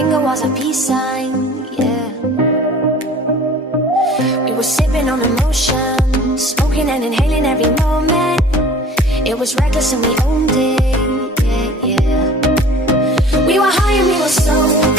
finger was a peace sign, yeah. We were sipping on emotion, smoking and inhaling every moment. It was reckless and we owned it, yeah, yeah. We were high and we were slow.